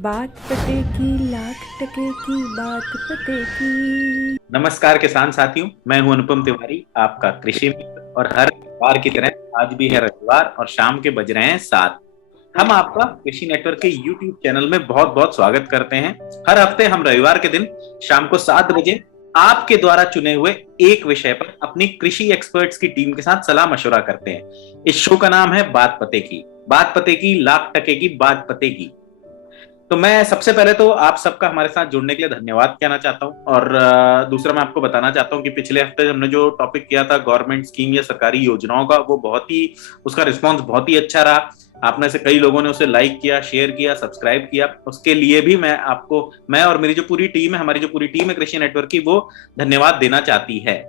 बात पते की लाख टके की बात पते की। नमस्कार किसान साथियों, मैं हूं अनुपम तिवारी, आपका कृषि मित्र। और हर बार की तरह आज भी है रविवार और शाम के बज रहे हैं 7। हम आपका कृषि नेटवर्क के YouTube चैनल में बहुत बहुत स्वागत करते हैं। हर हफ्ते हम रविवार के दिन शाम को 7 बजे आपके द्वारा चुने हुए एक विषय पर अपनी कृषि एक्सपर्ट्स की टीम के साथ सलाह मशवरा करते हैं। इस शो का नाम है बात पते की। बात पते की, लाख टके की बात पते की। तो मैं सबसे पहले तो आप सबका हमारे साथ जुड़ने के लिए धन्यवाद कहना चाहता हूं। और दूसरा मैं आपको बताना चाहता हूं कि पिछले हफ्ते हमने जो टॉपिक किया था गवर्नमेंट स्कीम या सरकारी योजनाओं का, वो उसका रिस्पांस बहुत ही अच्छा रहा। आप में से कई लोगों ने उसे लाइक किया, शेयर किया, सब्सक्राइब किया। उसके लिए भी मैं और मेरी जो पूरी टीम है, हमारी जो पूरी टीम है कृषि नेटवर्क की, वो धन्यवाद देना चाहती है।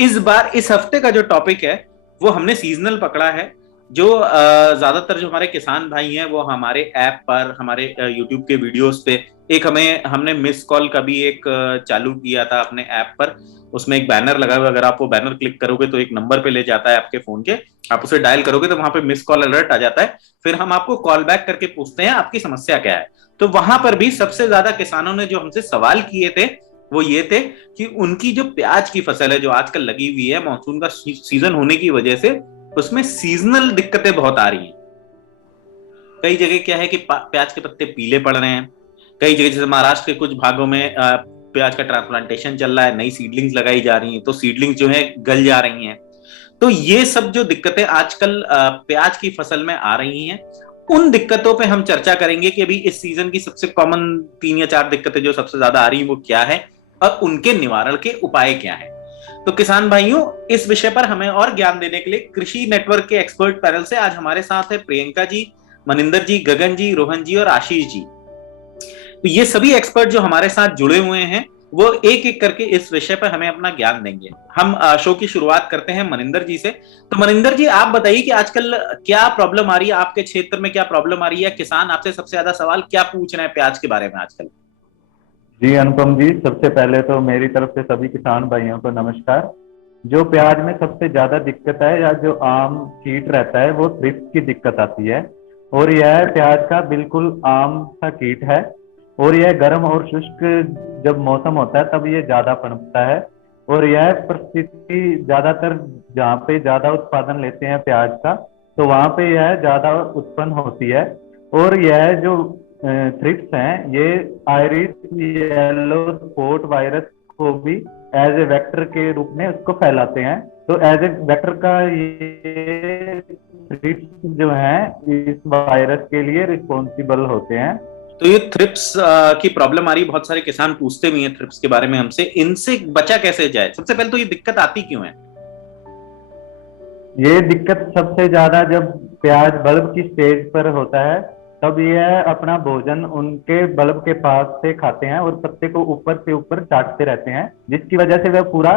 इस हफ्ते का जो टॉपिक है वो हमने सीजनल पकड़ा है। जो ज्यादातर जो हमारे किसान भाई हैं वो हमारे ऐप पर, हमारे यूट्यूब के वीडियोस पे हमने मिस कॉल का भी एक चालू किया था अपने ऐप पर। उसमें एक बैनर लगा हुआ, अगर आप वो बैनर क्लिक करोगे तो एक नंबर पे ले जाता है आपके फोन के। आप उसे डायल करोगे तो वहां पे मिस कॉल अलर्ट आ जाता है। फिर हम आपको कॉल बैक करके पूछते हैं आपकी समस्या क्या है। तो वहां पर भी सबसे ज्यादा किसानों ने जो हमसे सवाल किए थे वो ये थे कि उनकी जो प्याज की फसल है जो आजकल लगी हुई है, मानसून का सीजन होने की वजह से उसमें सीजनल दिक्कतें बहुत आ रही हैं। कई जगह क्या है कि प्याज के पत्ते पीले पड़ रहे हैं। कई जगह जैसे महाराष्ट्र के कुछ भागों में प्याज का ट्रांसप्लांटेशन चल रहा है, नई सीडलिंग्स लगाई जा रही हैं, तो सीडलिंग्स जो है गल जा रही हैं। तो ये सब जो दिक्कतें आजकल प्याज की फसल में आ रही हैं, उन दिक्कतों पे हम चर्चा करेंगे कि अभी इस सीजन की सबसे कॉमन 3 या 4 दिक्कतें जो सबसे ज्यादा आ रही हैं वो क्या है और उनके निवारण के उपाय क्या हैं। तो किसान भाइयों, इस विषय पर हमें और ज्ञान देने के लिए कृषि नेटवर्क के एक्सपर्ट पैनल से आज हमारे साथ है प्रियंका जी, मनिंदर जी, गगन जी, रोहन जी और आशीष जी। तो ये सभी एक्सपर्ट जो हमारे साथ जुड़े हुए हैं वो एक एक करके इस विषय पर हमें अपना ज्ञान देंगे। हम शो की शुरुआत करते हैं मनिंदर जी से। तो मनिंदर जी, आप बताइए कि आजकल क्या प्रॉब्लम आ रही है आपके क्षेत्र में, क्या प्रॉब्लम आ रही है, किसान आपसे सबसे ज्यादा सवाल क्या पूछ रहे हैं प्याज के बारे में आजकल। जी अनुपम जी, सबसे पहले तो मेरी तरफ से सभी किसान भाइयों को नमस्कार। जो प्याज में सबसे ज्यादा दिक्कत है या जो आम कीट रहता है वो थ्रिप्स की दिक्कत आती है। और यह प्याज का बिल्कुल आम सा कीट है। और यह गर्म और शुष्क जब मौसम होता है तब ये ज्यादा पनपता है। और यह परिस्थिति ज्यादातर जहाँ पे ज्यादा उत्पादन लेते हैं प्याज का, तो वहाँ पे यह ज्यादा उत्पन्न होती है। और यह जो थ्रिप्स हैं ये आयरिस येलो स्पॉट वायरस को भी एज ए वेक्टर के रूप में उसको फैलाते हैं। तो एज ए वेक्टर का ये थ्रिप्स जो हैं इस वायरस के लिए रिस्पॉन्सिबल होते हैं। तो ये थ्रिप्स की प्रॉब्लम आ रही है, बहुत सारे किसान पूछते भी हैं थ्रिप्स के बारे में हमसे। इनसे बचा कैसे जाए? सबसे पहले तो ये दिक्कत आती क्यों है? ये दिक्कत सबसे ज्यादा जब प्याज बल्ब की स्टेज पर होता है, तब यह अपना भोजन उनके बल्ब के पास से खाते हैं और पत्ते को ऊपर से ऊपर चाटते रहते हैं, जिसकी वजह से वह पूरा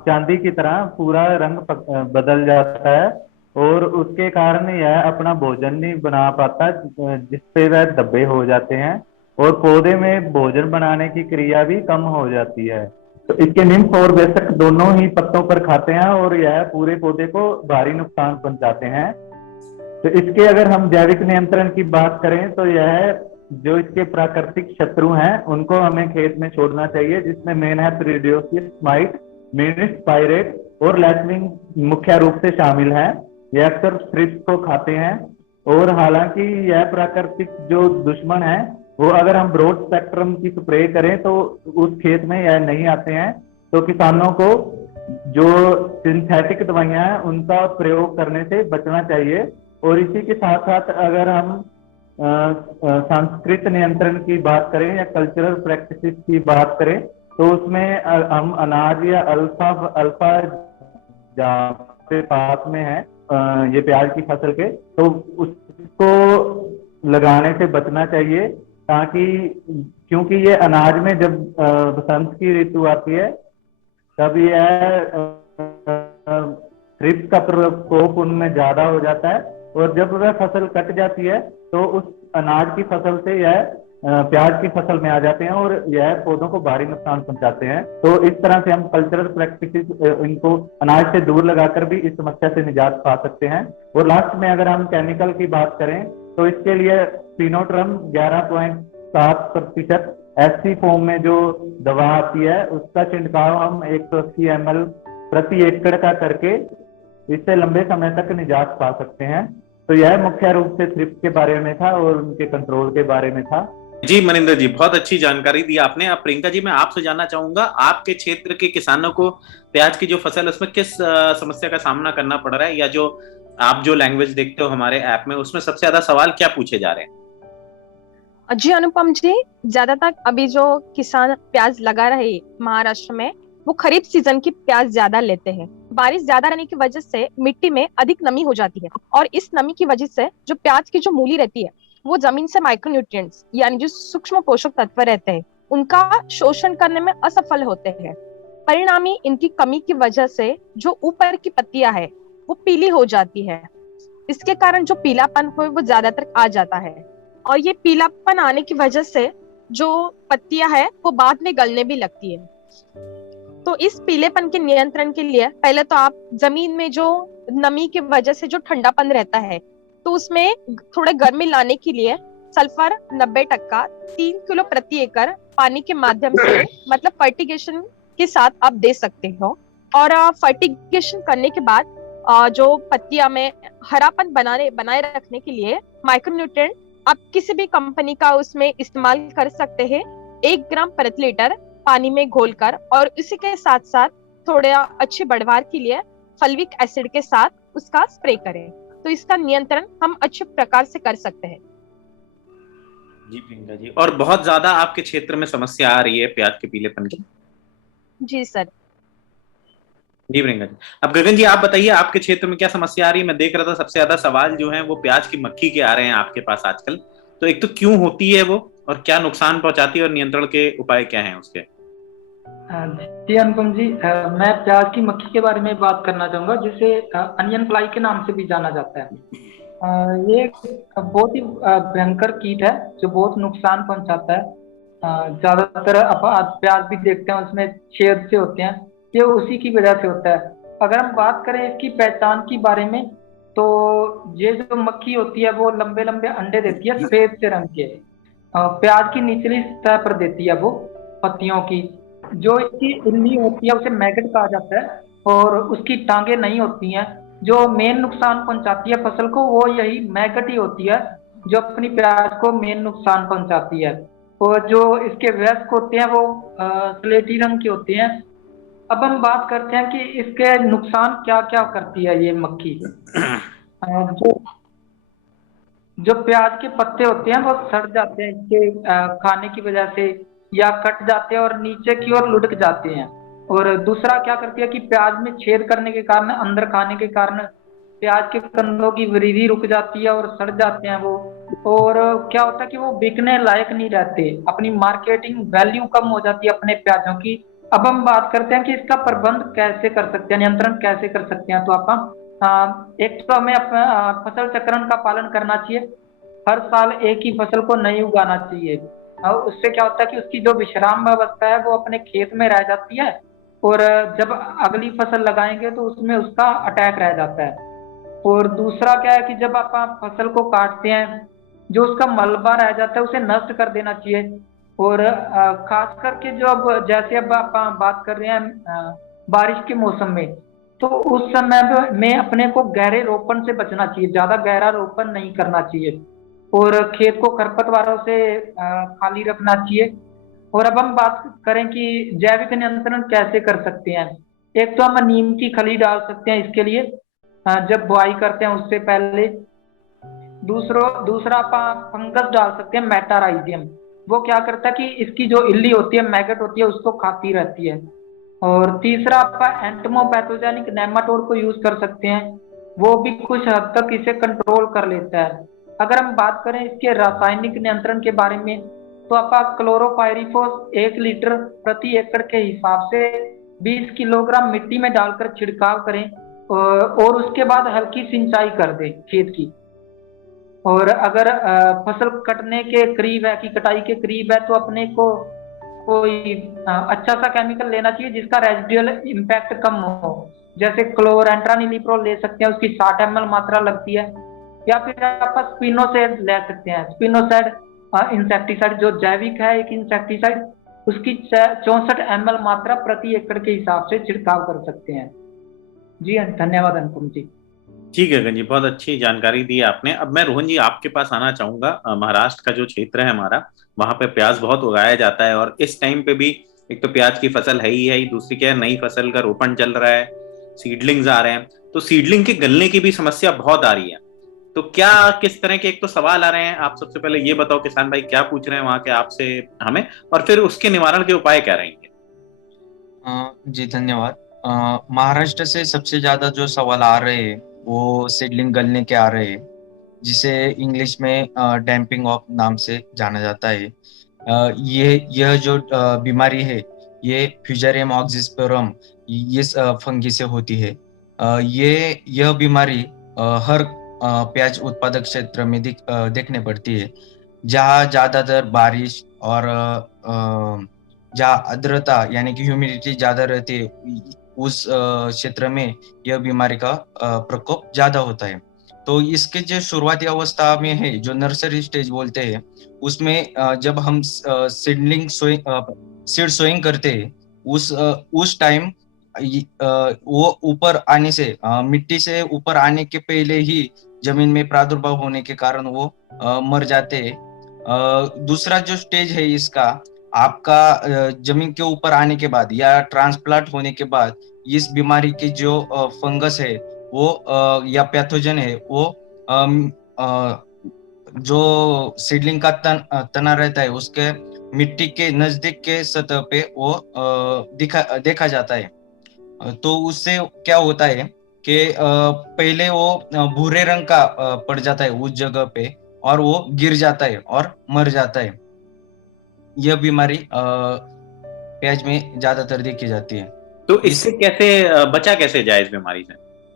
चांदी की तरह पूरा रंग बदल जाता है। और उसके कारण यह अपना भोजन नहीं बना पाता, जिससे वह धब्बे हो जाते हैं और पौधे में भोजन बनाने की क्रिया भी कम हो जाती है। तो इसके निम्फ और बेशक दोनों ही पत्तों पर खाते हैं और यह पूरे पौधे को भारी नुकसान पहुंचाते हैं। तो इसके अगर हम जैविक नियंत्रण की बात करें तो यह जो इसके प्राकृतिक शत्रु हैं उनको हमें खेत में छोड़ना चाहिए, जिसमें मेन है प्रीडियोसिस माइट, मिनिस पायरेट और लैटविंग मुख्य रूप से शामिल है। यह अक्सर थ्रिप्स को खाते हैं। और हालांकि यह प्राकृतिक जो दुश्मन है वो अगर हम ब्रॉड स्पेक्ट्रम की स्प्रे करें तो उस खेत में यह नहीं आते हैं। तो किसानों को जो सिंथेटिक दवाइयां हैं उनका प्रयोग करने से बचना चाहिए। और इसी के साथ साथ अगर हम सांस्कृतिक नियंत्रण की बात करें या कल्चरल प्रैक्टिसेस की बात करें, तो उसमें हम अनाज या अल्फा अल्फा जहाँ पे पास में है ये प्याज की फसल के, तो उसको लगाने से बचना चाहिए। ताकि क्योंकि ये अनाज में जब बसंत की ऋतु आती है तब यह थ्रिप्स का प्रकोप उनमें ज्यादा हो जाता है। और जब वह फसल कट जाती है तो उस अनाज की फसल से यह प्याज की फसल में आ जाते हैं और यह पौधों को भारी नुकसान पहुंचाते हैं। तो इस तरह से हम कल्चरल प्रैक्टिसेस इनको अनाज से दूर लगाकर भी इस समस्या से निजात पा सकते हैं। और लास्ट में अगर हम केमिकल की बात करें तो इसके लिए स्पिनोट्रम 11.7% एससी फॉर्म में जो दवा आती है उसका छिड़काव हम 180 ml प्रति एकड़ का करके इससे लंबे समय तक निजात पा सकते हैं। तो यह मुख्य रूप से थ्रिप्स के बारे में था और उनके कंट्रोल के बारे में था। जी मनिंदर जी, बहुत अच्छी जानकारी दी आपने। अब प्रियंका जी, मैं आपसे जानना चाहूंगा, आपके क्षेत्र के किसानों को प्याज की जो फसल है उसमें किस समस्या का सामना करना पड़ रहा है, या जो आप जो लैंग्वेज देखते हो हमारे ऐप में, उसमें सबसे ज्यादा सवाल क्या पूछे जा रहे हैं? जी अनुपम जी, ज्यादातर अभी जो किसान प्याज लगा रहे महाराष्ट्र में, वो खरीफ सीजन की प्याज ज्यादा लेते हैं। बारिश ज्यादा रहने की वजह से मिट्टी में अधिक नमी हो जाती है, और इस नमी की वजह से जो प्याज की जो मूली रहती है वो जमीन से माइक्रोन्यूट्रिएंट्स यानी जो सूक्ष्म पोषक तत्व रहते हैं उनका शोषण करने में असफल होते हैं। परिणामी इनकी कमी की वजह से जो ऊपर की पत्तियां है वो पीली हो जाती है। इसके कारण जो पीलापन है वो ज्यादातर आ जाता है, और ये पीलापन आने की वजह से जो पत्तियां है वो बाद में गलने भी लगती है। तो इस पीलेपन के नियंत्रण के लिए पहले तो आप जमीन में जो नमी की वजह से जो ठंडापन रहता है तो उसमें थोड़े गर्मी लाने के लिए सल्फर 90% 3 किलो प्रति एकड़ पानी के माध्यम से मतलब फर्टिगेशन के साथ आप दे सकते हो। और फर्टिगेशन करने के बाद जो पत्तियां में हरापन बनाए रखने के लिए माइक्रोन्यूट्रिएंट आप किसी भी कंपनी का उसमें इस्तेमाल कर सकते हैं। 1 ग्राम प्रति लीटर पानी में घोलकर, और इसी के साथ साथ थोड़ा अच्छी बढ़वार के लिए फल्विक एसिड के साथ उसका स्प्रे करें, तो इसका नियंत्रण हम अच्छे प्रकार से कर सकते हैं। जी प्रियंका जी, और बहुत ज्यादा आपके क्षेत्र में समस्या आ रही है प्याज के पीलेपन की? जी सर। जी प्रियंका जी, अब गगन जी आप बताइए, आपके क्षेत्र में क्या समस्या आ रही है? मैं देख रहा था सबसे ज्यादा सवाल जो है वो प्याज की मक्खी के आ रहे हैं आपके पास आजकल। तो एक तो क्यों होती है वो, और क्या नुकसान पहुंचाती है, और नियंत्रण के उपाय क्या हैं उसके? जी अनुपम जी, मैं प्याज की मक्खी के बारे में बात करना चाहूंगा, जिसे अनियन फ्लाई के नाम से भी जाना जाता है। ये एक बहुत ही भयंकर कीट है जो बहुत नुकसान पहुंचाता है। ज्यादातर आप प्याज भी देखते हैं उसमें छेद से होते हैं, ये उसी की वजह से होता है। अगर हम बात करें इसकी पहचान के बारे में, तो ये जो मक्खी होती है वो लंबे लंबे अंडे देती है सफेद से रंग के। प्याज की निचली सतह पर देती है वो पत्तियों की। जो इसकी इल्ली होती है उसे मैगट कहा जाता है, और उसकी टांगे नहीं होती हैं। जो मेन नुकसान पहुंचाती है फसल को वो यही मैगट ही होती है, जो अपनी प्याज को मेन नुकसान पहुंचाती है। और जो इसके वयस्क होते हैं वो स्लेटी रंग के होते हैं। अब हम बात करते हैं कि इसके नुकसान क्या क्या करती है ये मक्खी। जो जो प्याज के पत्ते होते हैं वो सड़ जाते हैं इसके खाने की वजह से, या कट जाते हैं और नीचे की ओर लुढ़क जाते हैं। और दूसरा क्या करती है कि प्याज में छेद करने के कारण, अंदर खाने के कारण प्याज के कंदों की वृद्धि रुक जाती है और सड़ जाते हैं वो। और क्या होता है कि वो बिकने लायक नहीं रहते, अपनी मार्केटिंग वैल्यू कम हो जाती है अपने प्याजों की। अब हम बात करते हैं कि इसका प्रबंध कैसे कर सकते हैं, नियंत्रण कैसे कर सकते हैं। तो आप एक तो हमें फसल चक्रण का पालन करना चाहिए। हर साल एक ही फसल को नहीं उगाना चाहिए, और उससे क्या होता है कि उसकी जो विश्राम अवस्था है वो अपने खेत में रह जाती है, और जब अगली फसल लगाएंगे तो उसमें उसका अटैक रह जाता है। और दूसरा क्या है कि जब आप फसल को काटते हैं, जो उसका मलबा रह जाता है उसे नष्ट कर देना चाहिए। और खास करके जो अब जैसे अब आप बात कर रहे हैं बारिश के मौसम में, तो उस समय में अपने को गहरे रोपण से बचना चाहिए, ज्यादा गहरा रोपण नहीं करना चाहिए, और खेत को खरपतवारों से खाली रखना चाहिए। और अब हम बात करें कि जैविक नियंत्रण कैसे कर सकते हैं। एक तो हम नीम की खली डाल सकते हैं इसके लिए, जब बुआई करते हैं उससे पहले। दूसरा आप फंगस डाल सकते हैं, मेटाराइजियम। वो क्या करता है कि इसकी जो इल्ली होती है, मैगट होती है, उसको खाती रहती है। और तीसरा आप एंटमोपैथोजेनिक नेमाटोड को यूज कर सकते हैं, वो भी कुछ हद तक इसे कंट्रोल कर लेता है। अगर हम बात करें इसके रासायनिक नियंत्रण के बारे में, तो आप क्लोरोपाइरीफोस 1 लीटर प्रति एकड़ के हिसाब से 20 किलोग्राम मिट्टी में डालकर छिड़काव करें, और उसके बाद हल्की सिंचाई कर दें खेत की। और अगर फसल कटने के करीब है कि कटाई के करीब है, तो अपने को कोई अच्छा सा केमिकल लेना चाहिए जिसका रेजिडुअल इम्पैक्ट कम हो। जैसे क्लोरेंट्रानिलीप्रोल ले सकते हैं, उसकी 60 ml मात्रा लगती है। या फिर आप स्पिनोसाइड ले सकते हैं। स्पिनोसाइड इंसेक्टिसाइड जो जैविक है एक इंसेक्टिसाइड, उसकी 64 ml मात्रा प्रति एकड़ के हिसाब से छिड़काव कर सकते हैं। जी धन्यवाद अनुपम जी। ठीक है गंजी, बहुत अच्छी जानकारी दी आपने। अब मैं रोहन जी आपके पास आना चाहूंगा। महाराष्ट्र का जो क्षेत्र है हमारा, वहां पे प्याज बहुत उगाया जाता है, और इस टाइम पे भी एक तो प्याज की फसल है ही, दूसरी क्या है, नई फसल का रोपण चल रहा है, सीडलिंग्स आ रहे हैं, तो सीडलिंग के गलने की भी समस्या बहुत आ रही है। तो क्या किस तरह के एक तो सवाल आ रहे हैं, आप सबसे पहले ये बताओ किसान भाई क्या पूछ रहे हैं वहां के आपसे हमें, और फिर उसके निवारण के उपाय क्या रहेंगे। जी धन्यवाद। महाराष्ट्र से सबसे ज्यादा जो सवाल आ रहे हैं वो सीडलिंग गलने के आ रहे हैं, जिसे इंग्लिश में डैम्पिंग ऑफ नाम से जाना जाता है। यह जो बीमारी है ये फ्यूजेरियम ऑक्सीस्पेरम इस फंगी से होती है। यह बीमारी हर प्याज उत्पादक क्षेत्र में देखने पड़ती है, जहाँ ज्यादातर बारिश और जहाँ आर्द्रता यानी कि ह्यूमिडिटी ज्यादा रहती है, उस क्षेत्र में यह बीमारी का प्रकोप ज्यादा होता है। तो इसके जो शुरुआती अवस्था में है, जो नर्सरी स्टेज बोलते हैं, उसमें जब हम सीड सोइंग करते हैं, उस टाइम वो ऊपर आने से मिट्टी से ऊपर आने के पहले ही जमीन में प्रादुर्भाव होने के कारण वो मर जाते हैं। दूसरा जो स्टेज है इसका, आपका जमीन के ऊपर आने के बाद या ट्रांसप्लांट होने के बाद इस बीमारी की जो फंगस है वो या पैथोजन है वो जो सीडलिंग का तना रहता है उसके मिट्टी के नजदीक के सतह पे वो देखा जाता है। तो उससे क्या होता है कि पहले वो भूरे रंग का पड़ जाता है उस जगह पे, और वो गिर जाता है और मर जाता है। यह बीमारी प्याज में ज्यादातर देखी जाती है। तो इससे कैसे बचा कैसे जाए इस बीमारी से।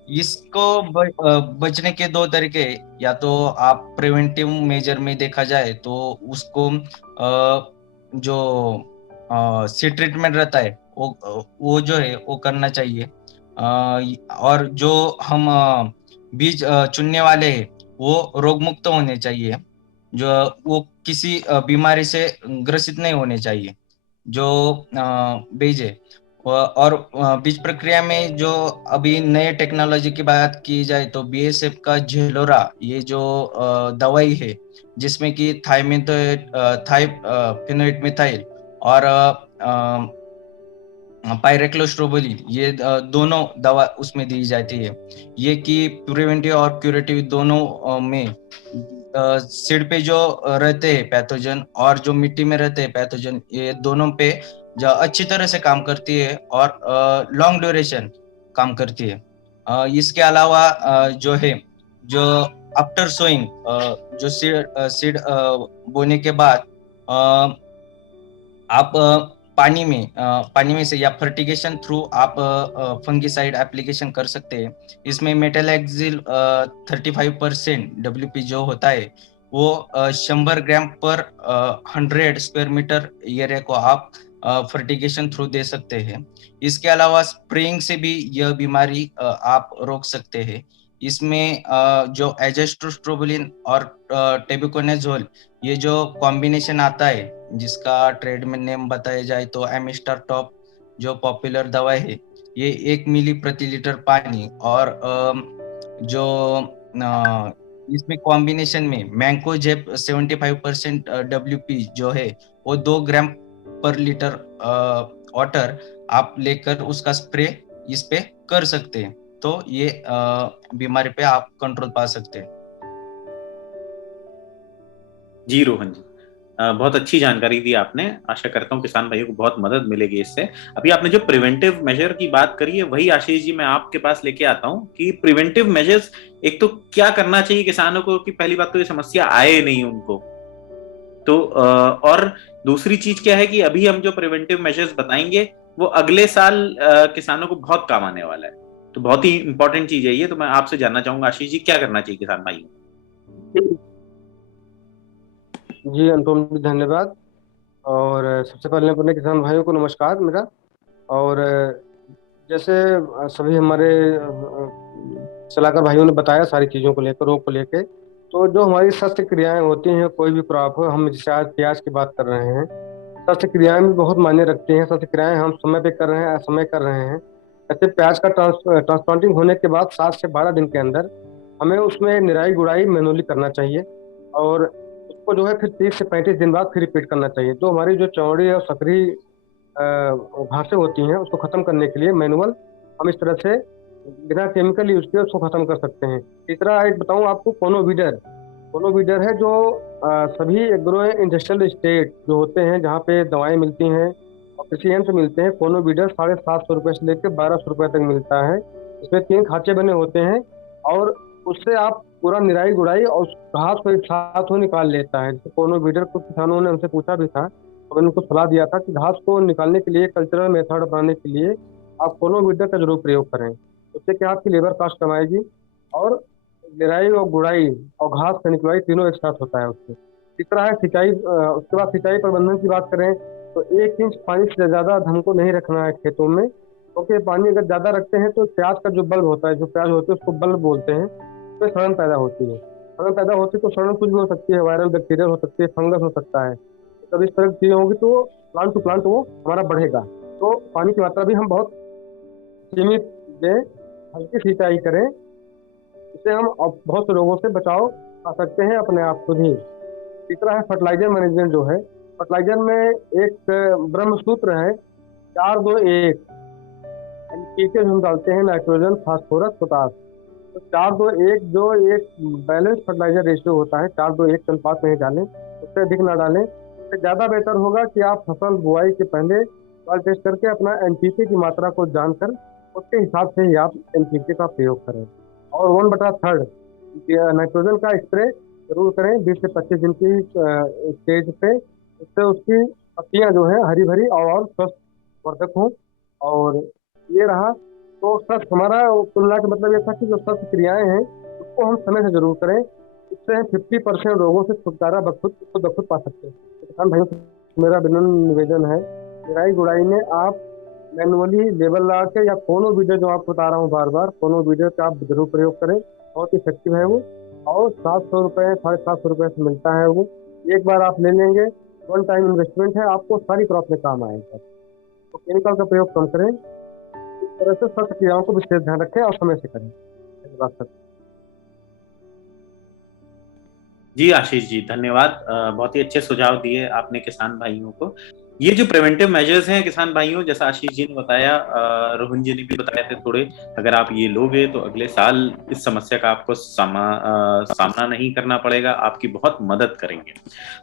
इसको बचने के दो तरीके, या तो आप प्रिवेंटिव मेजर में देखा जाए तो उसको जो सीड ट्रीटमेंट रहता है वो जो है वो करना चाहिए। और जो हम बीज चुनने वाले हैं वो रोग मुक्त होने चाहिए, जो वो किसी बीमारी से ग्रसित नहीं होने चाहिए जो बीज है। और बीज प्रक्रिया में जो अभी नए टेक्नोलॉजी की बात की जाए तो बीएसएफ का झेलोरा, ये जो दवाई है जिसमें कि थाइफिनोइट मिथाइल और पायरेक्लोस्ट्रोबोलिन, ये दोनों दवा उसमें दी जाती है। ये कि प्रिवेंटिव और क्यूरेटिव दोनों में सीड पे जो रहते हैं पैथोजन और जो मिट्टी में रहते हैं पैथोजन, ये दोनों पे जो अच्छी तरह से काम करती है और लॉन्ग ड्यूरेशन काम करती है। इसके अलावा जो है, जो आफ्टर सोइंग, जो सीड बोने के बाद आप पानी में से या फर्टिगेशन थ्रू आप फंगिसाइड एप्लीकेशन कर सकते हैं। इसमें मेटालैक्सिल 35% WP जो होता है वो 100 ग्राम पर 100 स्क्वायर मीटर एरिया को आप फर्टिगेशन थ्रू दे सकते हैं। इसके अलावा स्प्रेइंग से भी यह बीमारी आप रोक सकते हैं। इसमें जो एजेस्ट्रोस्ट्रोबुलिन और टेबुकोनाजोल, ये जो कॉम्बिनेशन आता है जिसका ट्रेड में नेम बताया जाए तो एमिस्टर टॉप जो पॉपुलर दवा है, ये 1 मिली प्रति लीटर पानी और जो इसमें कॉम्बिनेशन में मैंकोजेब 75% WP जो है वो 2 ग्राम पर लीटर वाटर आप लेकर उसका स्प्रे इस पे कर सकते हैं। तो ये बीमारी पे आप कंट्रोल पा सकते हैं। जी रोहन जी, बहुत अच्छी जानकारी दी आपने। आशा करता हूँ किसान भाइयों को बहुत मदद मिलेगी इससे। अभी आपने जो प्रिवेंटिव मेजर की बात करी है, वही आशीष जी मैं आपके पास लेके आता हूँ कि प्रिवेंटिव मेजर्स एक तो क्या करना चाहिए किसानों को कि पहली बात तो ये समस्या आए नहीं उनको, तो और दूसरी चीज क्या है कि अभी हम जो प्रिवेंटिव मेजर्स बताएंगे वो अगले साल किसानों को बहुत काम आने वाला है। तो बहुत ही इंपॉर्टेंट चीज है ये। तो मैं आपसे जानना चाहूंगा आशीष जी, क्या करना चाहिए किसान भाइयों। जी अनुपम जी धन्यवाद। और सबसे पहले अपने किसान भाइयों को नमस्कार मेरा। और जैसे सभी हमारे सलाहकार भाइयों ने बताया सारी चीज़ों को लेकर, रोग को लेकर। तो जो हमारी शस्त्र क्रियाएं होती हैं, कोई भी क्रॉप हो, हम जैसे आज प्याज की बात कर रहे हैं, शस्त्र क्रियाएं भी बहुत मायने रखती हैं। शस्त्र क्रियाएं हम समय पे कर रहे हैं, असमय कर रहे हैं। जैसे प्याज का ट्रांसप्लांटिंग होने के बाद 7 से 12 दिन के अंदर हमें उसमें निराई गुड़ाई मैनुअली करना चाहिए, और उसको जो है फिर 30 से 35 दिन बाद फिर रिपीट करना चाहिए। जो हमारी जो चौड़ी और सकरी घासें होती हैं, उसको खत्म करने के लिए मैनुअल हम इस तरह से बिना केमिकल यूज के उसको खत्म कर सकते हैं। तीसरा एक बताऊं आपको, कोनो वीडर है जो सभी एग्रो इंडस्ट्रियल स्टेट जो होते हैं, जहाँ पे दवाएं मिलती हैं और कृषि यंत्र मिलते हैं, कोनो वीडर 750 रुपये से लेकर 1200 रुपये तक मिलता है। इसमें 3 खांचे बने होते हैं, और उससे आप पूरा निराई गुड़ाई और उस घास को एक साथ वो निकाल लेता है। जैसे कोनो वीडर, कुछ किसानों ने हमसे पूछा भी था, तो मैंने उनको सलाह दिया था कि घास को निकालने के लिए, कल्चरल मेथड अपनाने के लिए आप कोनो वीडर का जरूर प्रयोग करें। उससे क्या, आपकी लेबर कास्ट कम आएगी, और निराई और गुड़ाई और घास का निकलवाई तीनों एक साथ होता है उससे। तीसरा है सिंचाई। उसके बाद सिंचाई प्रबंधन की बात करें तो 1 इंच पानी से ज़्यादा हमको नहीं रखना है खेतों में, क्योंकि पानी अगर ज़्यादा रखते हैं तो प्याज का जो बल्ब होता है, जो प्याज होते हैं उसको बल्ब बोलते हैं, उसमें सड़न पैदा होती है। सड़न पैदा होती है तो सड़न कुछ भी हो सकती है, वायरल बैक्टीरिया हो सकती है, फंगस हो सकता है। तब इस तरह की चीज़ें होंगी तो प्लांट टू प्लांट वो हमारा बढ़ेगा। तो पानी की मात्रा भी हम बहुत सीमित दें, हल्की सिंचाई करें, इससे हम बहुत से रोगों से बचाव पा सकते हैं अपने आप खुद ही। तीसरा है फर्टिलाइजर मैनेजमेंट जो है। फर्टिलाइजर में एक ब्रह्म सूत्र है 4-2-1। एनपीके हम डालते हैं, नाइट्रोजन, फास्फोरस, पोटास। तो 4-2-1 जो एक बैलेंस फर्टिलाइजर रेशियो होता है, 4-2-1 के अनुपात में ही डालें, उससे अधिक ना डालें। इससे ज़्यादा बेहतर होगा कि आप फसल बुआई के पहले सॉइल टेस्ट करके अपना एनपीके की मात्रा को जानकर उसके हिसाब से ही आप एनपीके का प्रयोग करें। और 1/3 नाइट्रोजन का स्प्रे जरूर करें 20 से 25 दिन की स्टेज पे। इससे उसकी पत्तियां जो है हरी भरी और स्वस्थ वर्धक हों। और ये रहा तो स्वस्थ हमारा तुलना का मतलब ये था कि जो स्वस्थ क्रियाएं हैं उसको हम समय से जरूर करें, इससे हम 50% रोगों से छुटकारा खुद पा सकते हैं। तो किसान भाइयों से मेरा विनम्र निवेदन है, निराई गुड़ाई में आप मैनुअली लेबल लगा के, या कोनो वीडर जो आपको बता रहा हूँ बार बार, कोनो वीडर का आप जरूर प्रयोग करें, बहुत ही इफेक्टिव है वो। और 700 रुपये 750 रुपये से मिलता है वो। एक बार आप ले लेंगे, 1 टाइम इन्वेस्टमेंट है, आपको सारी क्रॉप में काम आएगा। तो केमिकल का प्रयोग कम करें, इस तरह से सब क्रियाओं को विशेष ध्यान रखें और समय से करें। धन्यवाद सर। जी आशीष जी, धन्यवाद। बहुत ही अच्छे सुझाव दिए आपने किसान भाइयों को। ये जो प्रिवेंटिव मेजर्स हैं किसान भाइयों, जैसा आशीष जी ने बताया, रोहन जी ने भी बताए थे थोड़े, अगर आप ये लोगे तो अगले साल इस समस्या का आपको सामना नहीं करना पड़ेगा, आपकी बहुत मदद करेंगे।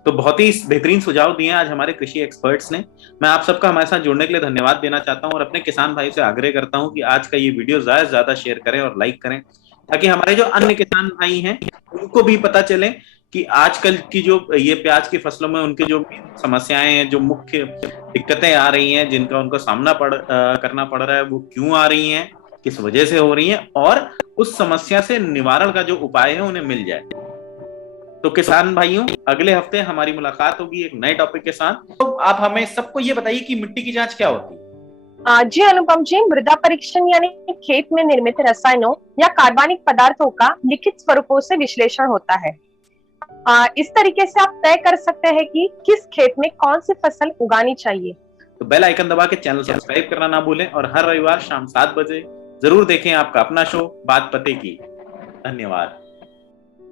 तो बहुत ही बेहतरीन सुझाव दिए आज हमारे कृषि एक्सपर्ट्स ने। मैं आप सबका हमारे साथ जुड़ने के लिए धन्यवाद देना चाहता हूँ, और अपने किसान भाई से आग्रह करता हूँ कि आज का ये वीडियो ज्यादा से ज्यादा शेयर करें और लाइक करें, ताकि हमारे जो अन्य किसान भाई हैं उनको भी पता चले कि आजकल की जो ये प्याज की फसलों में उनकी जो समस्याएं हैं, जो मुख्य दिक्कतें आ रही हैं, जिनका उनको सामना करना पड़ रहा है, वो क्यों आ रही हैं, किस वजह से हो रही हैं, और उस समस्या से निवारण का जो उपाय है उन्हें मिल जाए। तो किसान भाइयों, अगले हफ्ते हमारी मुलाकात होगी एक नए टॉपिक के साथ। तो आप हमें सबको ये बताइए कि मिट्टी की जांच क्या होती है? जी अनुपम जी, मृदा परीक्षण यानी खेत में निर्मित रसायनों या कार्बनिक पदार्थों का लिखित स्वरूपों से विश्लेषण होता है। इस तरीके से आप तय कर सकते हैं कि किस खेत में कौन सी फसल उगानी चाहिए। तो बेल आइकन दबा के चैनल सब्सक्राइब करना ना भूलें, और हर रविवार शाम 7 बजे जरूर देखें आपका अपना शो बात पते की। धन्यवाद।